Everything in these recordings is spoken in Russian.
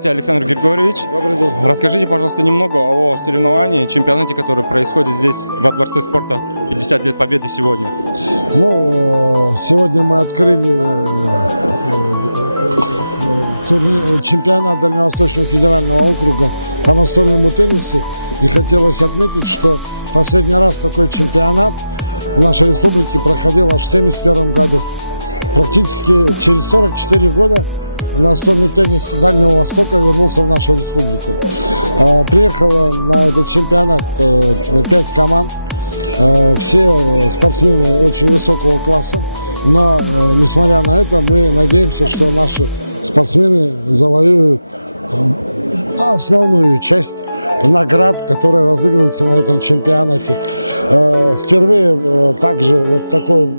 Здравствуйте, Александр Григорьевич. Добрый день. Расскажите, пожалуйста, немного о соревновании, чемпионате, который происходит здесь, во Дворце спорта. 50 лет Победы сегодня. Ну, сегодня мы открыли чемпионат Дальневосточного федерального округа по настольному теннису. И хотелось отметить, что последний раз такой чемпионат в нашей республике проходил аж в 1971 году. Практически через 44 года настольный теннис Дальнего Востока вернулся в нашу республику. Приехало на этот чемпионат 5 команд. Все спортсмены очень высокого класса. Но, несмотря на это, мы надеемся, что наши спортсмены завоюют основную часть наград, которые разыгрываются на этом чемпионате. Впервые также вот такой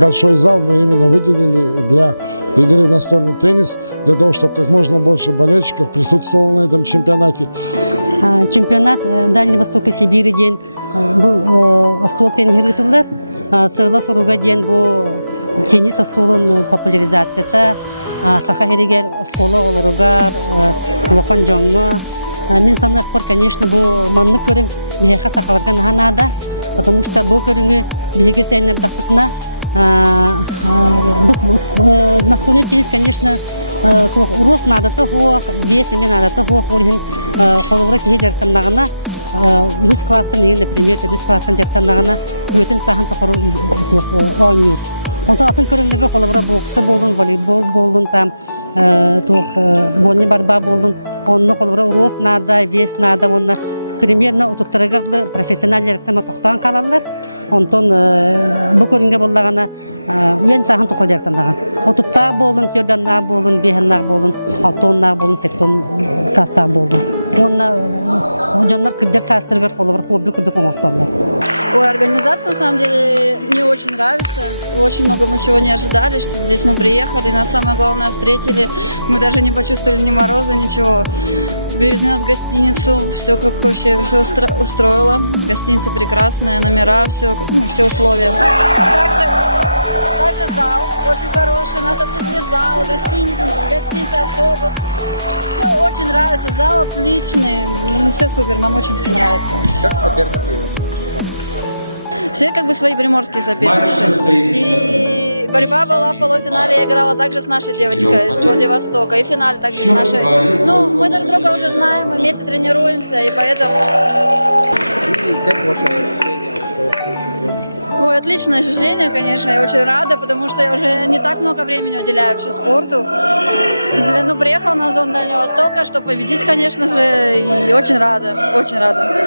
большой зал мы именно выделили для игры в настольный теннис, для того, чтобы как можно больше болельщиков присутствовало на этом чемпионате. Чемпионат Дальнего Востока Сибири ден был стол теннис игрытылар, сырла соруга ден был теннис столын популяризацията, саха херигер школа олоругар, лохан жоңга. Мен санах пор, конечно, был манны көрім меха сахаларга наханада, потому что был көрімі меге сейнер дақтытына. Настольный теннис, конечно, урос надо-то хуақ, вес име надо-то хуақ, олхин холуғыра кеге жартаннағына, 100 класстан еген, например, 100 класстан жартаннағына өтін сахан тұқыру ойныр. Онда атын көрімдегі холуғыра боксы болдың, волейбол болдың, там вольный борьба болдың, онны холуғыра урос надо, вес надо, онны примерно утуттарыгарлы профессионаллеріктіма тоқтан қалалар. Онтон бұл көрінге болдағана үйен сағын тұқыл жартандаған. Отуттағы болдың, кеуданнағы болдың, бейханнағы болдың, алтоннағы болдың, сеттон састағы болдың. Онна жонлар кірдер састырғыр қолы бір хобби күрдік оңысталар. Ой, организация на самом деле мне очень нравится. Очень много мы чего не ожидали, что здесь мы приехали, нас самое главное встретили. Мы даже не почувствовали ни мороза, ничего. Привезли нас в гостиницу, все как вообще все устроило. Гостиница прекрасная, номера, все условия. Также зал очень хороший, нас отвезли в зал, гостиница, автобус. Все очень нравится, зал отличный, все супер, нам очень все нравится. Как соперники? Все как бы свои приморские соперники. И борьба была в полуфинале, я играла также с нашей девочкой из Владивостока, и в финале также с нашей. Ну, мы друг друга уже знаем, мы вместе тренируемся, и поэтому... И как ваше ощущение? Ой, отличное ощущение, конечно, я очень рада, потому что я уже не так много времени уделяю вообще спорту. Ну, приехала на зону Дальнего Востока, чтобы победить, конечно же, и очень рада, очень рада.